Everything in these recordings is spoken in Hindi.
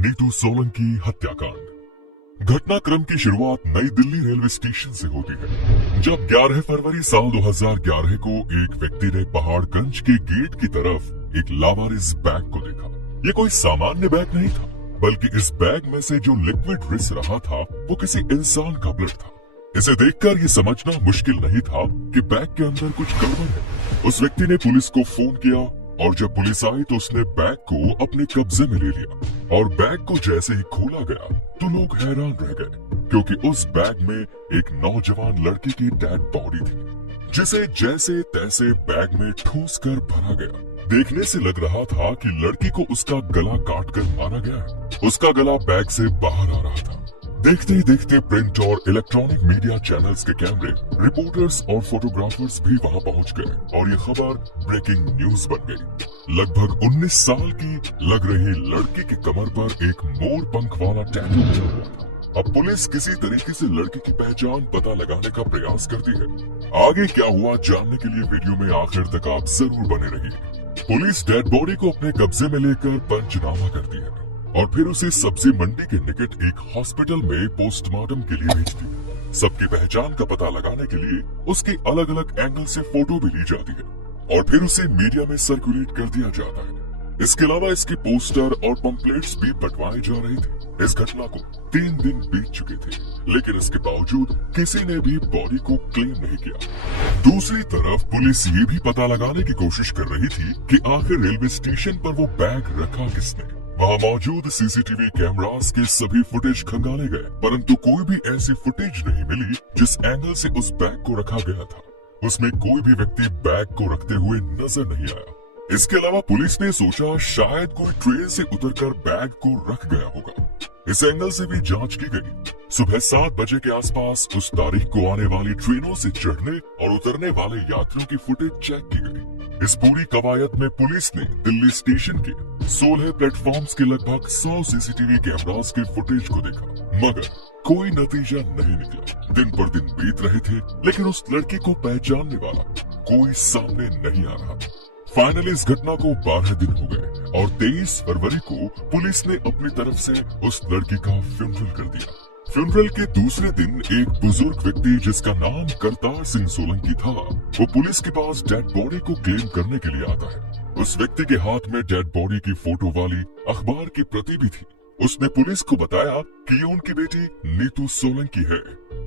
नीतू सोलंकी हत्याकांड। घटनाक्रम की शुरुआत नई दिल्ली रेलवे स्टेशन से होती है, जब 11 फरवरी साल 2011 को एक व्यक्ति ने पहाड़गंज के गेट की तरफ एक लावारिस बैग को देखा। ये कोई सामान्य बैग नहीं था, बल्कि इस बैग में से जो लिक्विड रिस रहा था वो किसी इंसान का ब्लड था। इसे देखकर ये समझना मुश्किल नहीं था कि बैग के अंदर कुछ गड़बड़ है। उस व्यक्ति ने पुलिस को फोन किया और जब पुलिस आई तो उसने बैग को अपने कब्जे में ले लिया और बैग को जैसे ही खोला गया तो लोग हैरान रह गए, क्योंकि उस बैग में एक नौजवान लड़की की डेड बॉडी थी, जिसे जैसे तैसे बैग में ठूस कर भरा गया। देखने से लग रहा था कि लड़की को उसका गला काट कर मारा गया है। उसका गला बैग से बाहर आ रहा था। देखते ही देखते प्रिंट और इलेक्ट्रॉनिक मीडिया चैनल्स के कैमरे, रिपोर्टर्स और फोटोग्राफर्स भी वहां पहुंच गए और ये खबर ब्रेकिंग न्यूज बन गई। लगभग 19 साल की लग रही लड़की की कमर पर एक मोर पंख वाला टैटू बना हुआ था। अब पुलिस किसी तरीके से लड़की की पहचान पता लगाने का प्रयास करती है। आगे क्या हुआ जानने के लिए वीडियो में आखिर तक आप जरूर बने रहिए। पुलिस डेड बॉडी को अपने कब्जे में लेकर पंचनामा करती है और फिर उसे सब्जी मंडी के निकट एक हॉस्पिटल में पोस्टमार्टम के लिए भेजती है। सबकी पहचान का पता लगाने के लिए उसकी अलग अलग एंगल से फोटो भी ली जाती है और फिर उसे मीडिया में सर्कुलेट कर दिया जाता है। इसके अलावा इसके पोस्टर और पंपलेट्स भी बंटवाए जा रहे थे। इस घटना को 3 दिन बीत चुके थे, लेकिन इसके बावजूद किसी ने भी बॉडी को क्लेम नहीं किया। दूसरी तरफ पुलिस ये भी पता लगाने की कोशिश कर रही थी कि आखिर रेलवे स्टेशन पर वो बैग रखा किसने। वहाँ मौजूद सीसीटीवी कैमरास के सभी फुटेज खंगाले गए, परंतु कोई भी ऐसी फुटेज नहीं मिली जिस एंगल से उस बैग को रखा गया था। उसमें कोई भी व्यक्ति बैग को रखते हुए नजर नहीं आया। इसके अलावा पुलिस ने सोचा शायद कोई ट्रेन से उतरकर बैग को रख गया होगा। इस एंगल से भी जांच की गई। सुबह 7 बजे के आसपास उस तारीख को आने वाली ट्रेनों से चढ़ने और उतरने वाले यात्रियों की फुटेज चेक की गई। इस पूरी कवायद में पुलिस ने दिल्ली स्टेशन के 16 प्लेटफॉर्म्स के लगभग 100 सीसीटीवी कैमरास के फुटेज को देखा, मगर कोई नतीजा नहीं निकला। दिन पर दिन बीत रहे थे, लेकिन उस लड़की को पहचानने वाला कोई सामने नहीं आ रहा। फाइनली इस घटना को 12 दिन हो गए और 23 फरवरी को पुलिस ने अपनी तरफ से उस लड़की का फ्यूनरल कर दिया। फ्यूनरल के दूसरे दिन एक बुजुर्ग व्यक्ति जिसका नाम करतार सिंह सोलंकी था, वो पुलिस के पास डेड बॉडी को क्लेम करने के लिए आता है। उस व्यक्ति के हाथ में डेड बॉडी की फोटो वाली अखबार की प्रति भी थी। उसने पुलिस को बताया कि ये उनकी बेटी नीतू सोलंकी है,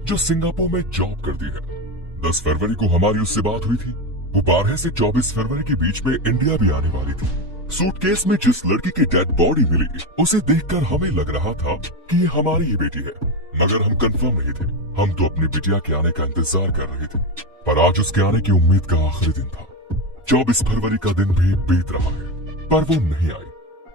जो सिंगापुर में जॉब करती है। 10 फरवरी को हमारी उससे बात हुई थी। वो 12 से 24 फरवरी के बीच में इंडिया भी आने वाली थी। सूटकेस में जिस लड़की की डेड बॉडी मिली, उसे देखकर हमें लग रहा था कि ये हमारी ही बेटी है, मगर हम कंफर्म नहीं थे। हम तो अपनी बिटिया के आने का इंतजार कर रहे थे, पर आज उसके आने की उम्मीद का आखिरी दिन था। 24 फरवरी का दिन भी बीत रहा है, पर वो नहीं आई।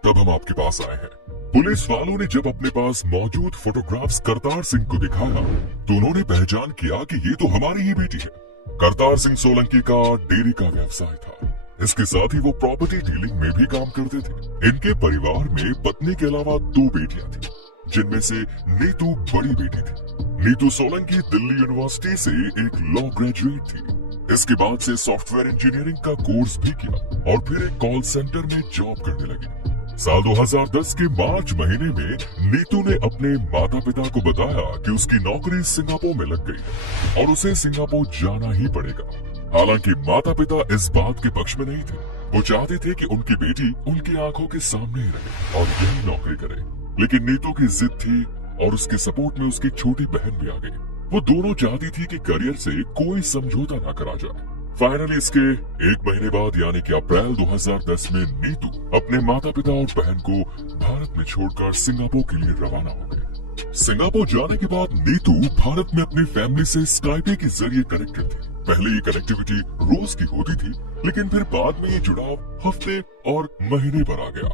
तब हम आपके पास आए हैं। पुलिस वालों ने जब अपने पास मौजूद फोटोग्राफ्स करतार सिंह को दिखाया, तो उन्होंने पहचान किया कि ये तो हमारी ही बेटी है। करतार सिंह सोलंकी का डेयरी का व्यवसाय था। इसके साथ ही वो प्रॉपर्टी डीलिंग में भी काम करते थे। इनके परिवार में पत्नी के अलावा 2 बेटियां थी, जिनमें से नीतू बड़ी बेटी थी। नीतू सोलंकी दिल्ली यूनिवर्सिटी से एक लॉ ग्रेजुएट थी। इसके बाद से सॉफ्टवेयर इंजीनियरिंग का कोर्स भी किया और फिर एक कॉल सेंटर में जॉब करने लगी। साल 2010 के मार्च महीने में नीतू ने अपने माता पिता को बताया कि उसकी नौकरी सिंगापुर में लग गई है और उसे सिंगापुर जाना ही पड़ेगा। हालांकि माता पिता इस बात के पक्ष में नहीं थे। वो चाहते थे कि उनकी बेटी उनकी आंखों के सामने ही रहे और यही नौकरी करे, लेकिन नीतू की जिद थी और उसके सपोर्ट में उसकी छोटी बहन भी आ गई। वो दोनों चाहती थी कि करियर से कोई समझौता न करा जाए। फाइनली इसके 1 महीने बाद यानी कि अप्रैल 2010 में नीतू अपने माता पिता और बहन को भारत में छोड़कर सिंगापुर के लिए रवाना हो गई। सिंगापुर जाने के बाद नीतू भारत में अपनी फैमिली से स्काइपे के जरिए कनेक्टेड थी। पहले ये कनेक्टिविटी रोज की होती थी, लेकिन फिर बाद में ये जुड़ाव हफ्ते और महीने पर आ गया।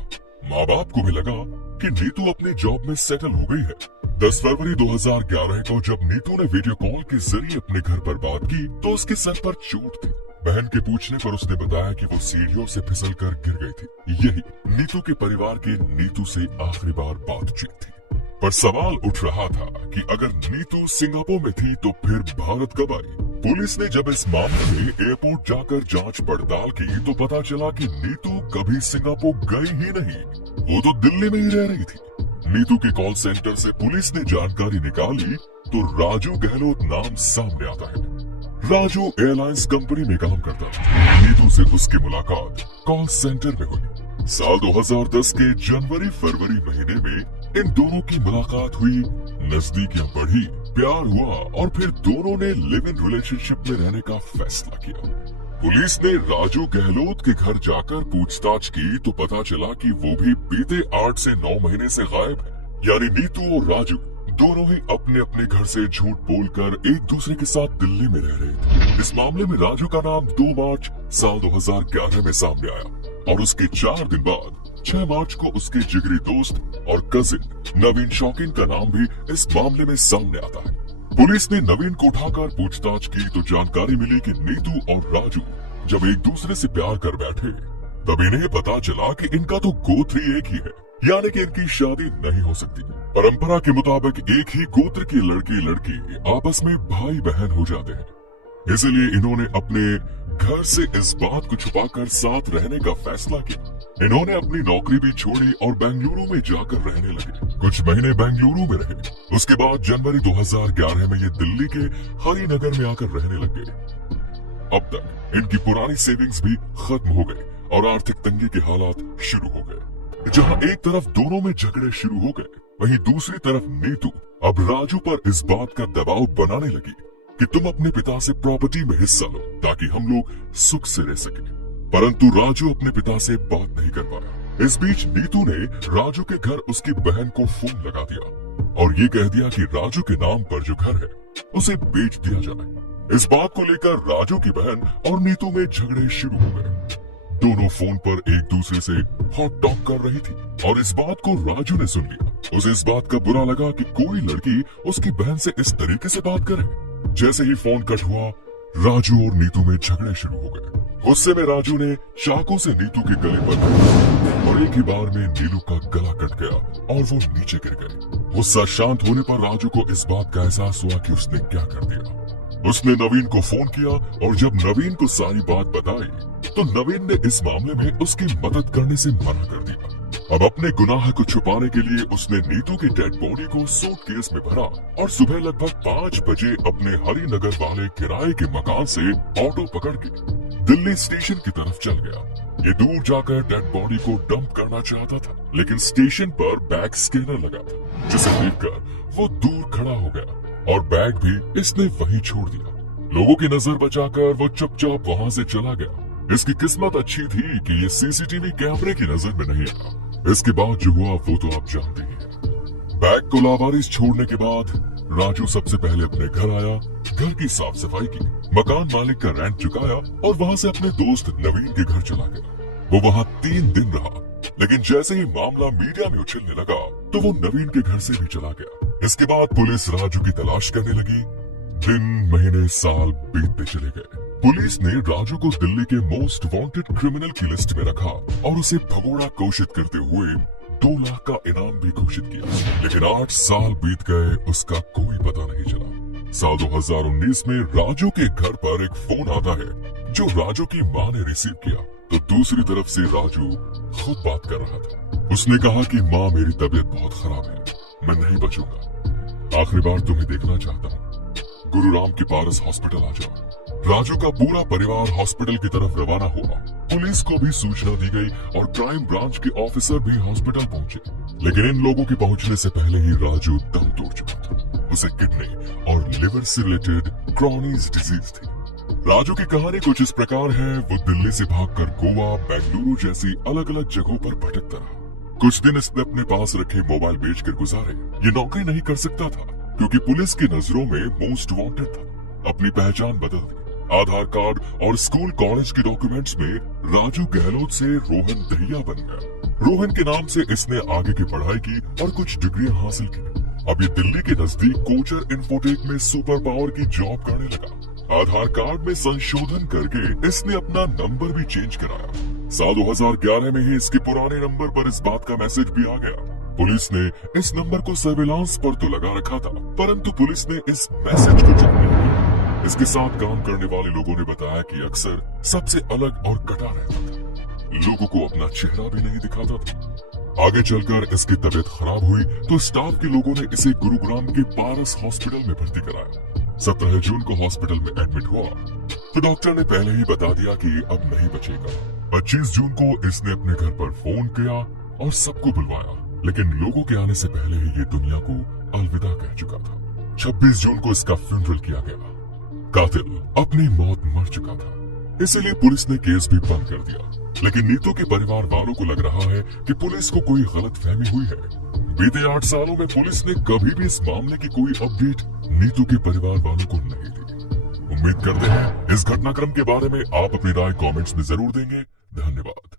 माँ बाप को भी लगा कि नीतू अपने जॉब में सेटल हो गई है। 10 फरवरी 2011 को जब नीतू ने वीडियो कॉल के जरिए अपने घर पर बात की, तो उसके सर पर चोट थी। बहन के पूछने पर उसने बताया कि वो सीढ़ियों से फिसलकर गिर गई थी। यही नीतू के परिवार के नीतू से आखिरी बार बातचीत थी। पर सवाल उठ रहा था कि अगर नीतू सिंगापुर में थी तो फिर भारत कब आई? पुलिस ने जब इस मामले में एयरपोर्ट जाकर जांच पड़ताल की तो पता चला कि नीतू कभी सिंगापुर गई ही नहीं। वो तो दिल्ली में ही रह रही थी। नीतू के कॉल सेंटर से पुलिस ने जानकारी निकाली तो राजू गहलोत नाम सामने आता है। राजू एयरलाइंस कंपनी में काम करता था। नीतू से उसकी मुलाकात कॉल सेंटर में हुई। साल 2010 के जनवरी फरवरी महीने में इन दोनों की मुलाकात हुई, नजदीकियां बढ़ी, प्यार हुआ और फिर दोनों ने लिव इन रिलेशनशिप में रहने का फैसला किया। पुलिस ने राजू गहलोत के घर जाकर पूछताछ की तो पता चला कि वो भी बीते 8 से 9 महीने से गायब है। यानी नीतू और राजू दोनों ही अपने अपने घर से झूठ बोलकर एक दूसरे के साथ दिल्ली में रह रहे थे। इस मामले में राजू का नाम 2 मार्च साल 2011 में सामने आया और उसके 4 दिन बाद 6 मार्च को उसके जिगरी दोस्त और कजिन नवीन शौकीन का नाम भी इस मामले में सामने आता है। पुलिस ने नवीन को उठाकर पूछताछ की तो जानकारी मिली कि नीतू और राजू जब एक दूसरे से प्यार कर बैठे तब इन्हें पता चला कि इनका तो गोत्र एक ही है, यानी कि इनकी शादी नहीं हो सकती। परंपरा के मुताबिक एक ही गोत्र की लड़की आपस में भाई बहन हो जाते हैं। इसलिए इन्होंने अपने घर से इस बात को छुपाकर साथ रहने का फैसला किया। इन्होंने अपनी नौकरी भी छोड़ी और बेंगलुरु में जाकर रहने लगे। कुछ महीने बेंगलुरु में रहे। उसके बाद जनवरी 2011 में ये दिल्ली के हरिनगर में आकर रहने लग गए। अब तक इनकी पुरानी सेविंग्स भी खत्म हो गई और आर्थिक तंगी के हालात शुरू हो गए। जहां एक तरफ दोनों में झगड़े शुरू हो गए, वहीं दूसरी तरफ नीतू अब राजू पर इस बात का दबाव बनाने लगी कि तुम अपने पिता से प्रॉपर्टी में हिस्सा लो ताकि हम लोग सुख से रह सके। परंतु राजू अपने पिता से बात नहीं कर पाया। इस बीच नीतू ने राजू के घर उसकी बहन को फोन लगा दिया और ये कह दिया कि राजू के नाम पर जो घर है उसे बेच दिया जाए। इस बात को लेकर राजू की बहन और नीतू में झगड़े शुरू हो गए। दोनों फोन पर एक दूसरे से हॉट टॉक कर रही थी और इस बात को राजू ने सुन लिया। उसे इस बात का बुरा लगा कि कोई लड़की उसकी बहन से इस तरीके से बात करे। जैसे ही फोन कट हुआ, राजू और नीतू में झगड़े शुरू हो गए। गुस्से में राजू ने चाकू से नीतू के गले पर मारा और एक ही बार में नीलू का गला कट गया और वो नीचे गिर गए। गुस्सा शांत होने पर राजू को इस बात का एहसास हुआ कि उसने क्या कर दिया। उसने नवीन को फोन किया और जब नवीन को सारी बात बताई तो नवीन ने इस मामले में उसकी मदद करने से मना कर दिया। अब अपने गुनाह को छुपाने के लिए उसने नीतू की डेड बॉडी को सूटकेस में भरा और सुबह लगभग 5 बजे अपने हरिनगर वाले किराए के मकान से ऑटो पकड़ के दिल्ली स्टेशन की तरफ चल गया। ये दूर जाकर डेड बॉडी को डंप करना चाहता था, लेकिन स्टेशन पर बैग स्कैनर लगा था, जिसे देखकर वो दूर खड़ा हो गया और बैग भी इसने वहीं छोड़ दिया। लोगों की नजर बचाकर वो चुपचाप वहां से चला गया। इसकी किस्मत अच्छी थी कि ये सीसीटीवी कैमरे की नजर में नहीं आया। इसके बाद जो हुआ वो तो आप जानते ही हैं। बैग को लावारिस छोड़ने के बाद राजू सबसे पहले अपने घर आया, घर की साफ सफाई की, मकान मालिक का रेंट चुकाया और वहां से अपने दोस्त नवीन के घर चला गया। वो वहां 3 दिन रहा, लेकिन जैसे ही मामला मीडिया में उछलने लगा तो वो नवीन के घर से भी चला गया। इसके बाद पुलिस राजू की तलाश करने लगी। दिन, महीने, साल बीतते चले गए। पुलिस ने राजू को दिल्ली के मोस्ट वांटेड क्रिमिनल की लिस्ट में रखा और उसे भगोड़ा घोषित करते हुए 2 लाख का इनाम भी घोषित किया। लेकिन 8 साल बीत गए, उसका कोई पता नहीं चला। साल 2019 में राजू के घर पर एक फोन आता है जो राजू की मां ने रिसीव किया तो दूसरी तरफ से राजू खुद बात कर रहा था। उसने कहा कि मां, मेरी तबीयत बहुत खराब है, मैं नहीं बचूंगा, आखिरी बार तुम्हें देखना चाहता हूँ, गुरुराम के पारस हॉस्पिटल आ जाओ। राजू का पूरा परिवार हॉस्पिटल की तरफ रवाना हुआ। पुलिस को भी सूचना दी गई और क्राइम ब्रांच के ऑफिसर भी हॉस्पिटल पहुंचे, लेकिन इन लोगों के पहुंचने से पहले ही राजू दम तोड़ चुका था। उसे किडनी और लिवर से रिलेटेड क्रॉनिस डिजीज थी। राजू की कहानी कुछ इस प्रकार है। वो दिल्ली से भागकर गोवा, बेंगलुरु जैसी अलग अलग जगहों पर भटकता रहा। कुछ दिन इसने अपने पास रखे मोबाइल बेचकर गुजारे। ये नौकरी नहीं कर सकता था क्योंकि पुलिस की नजरों में मोस्ट वांटेड था। अपनी पहचान बदल दी। आधार कार्ड और स्कूल कॉलेज के डॉक्यूमेंट्स में राजू गहलोत से रोहन दहिया बन गया। रोहन के नाम से इसने आगे की पढ़ाई की और कुछ डिग्रियां हासिल की। अब ये दिल्ली के नजदीक कोचर इन्फोटेक में सुपर पावर की जॉब करने लगा। आधार कार्ड में संशोधन करके इसने अपना नंबर भी चेंज कराया। साल 2011 में ही इसके पुराने नंबर पर इस बात का मैसेज भी आ गया। पुलिस ने इस नंबर को सर्विलांस पर तो लगा रखा था, परंतु पुलिस ने इस मैसेज को जान लिया। इसके साथ काम करने वाले लोगों ने बताया कि अक्सर सबसे अलग और कटा रहता था, लोगों को अपना चेहरा भी नहीं दिखाता था। आगे चलकर इसकी तबीयत खराब हुई तो स्टाफ के लोगों ने इसे गुरुग्राम के पारस हॉस्पिटल में भर्ती कराया। 17 जून को हॉस्पिटल में एडमिट हुआ तो डॉक्टर ने पहले ही बता दिया कि अब नहीं बचेगा। 25 जून को इसने अपने घर पर फोन किया और सबको बुलवाया, लेकिन लोगों के आने से पहले ही ये दुनिया को अलविदा कह चुका था। 26 जून को इसका फ्यूनरल किया गया। कातिल अपनी मौत मर चुका था, इसलिए पुलिस ने केस भी बंद कर दिया। लेकिन नीतू के परिवार वालों को लग रहा है कि पुलिस को कोई गलतफहमी हुई है। बीते 8 सालों में पुलिस ने कभी भी इस मामले की कोई अपडेट नीतू के परिवार वालों को नहीं दी। उम्मीद करते हैं इस घटनाक्रम के बारे में आप अपनी राय कमेंट्स में जरूर देंगे। धन्यवाद।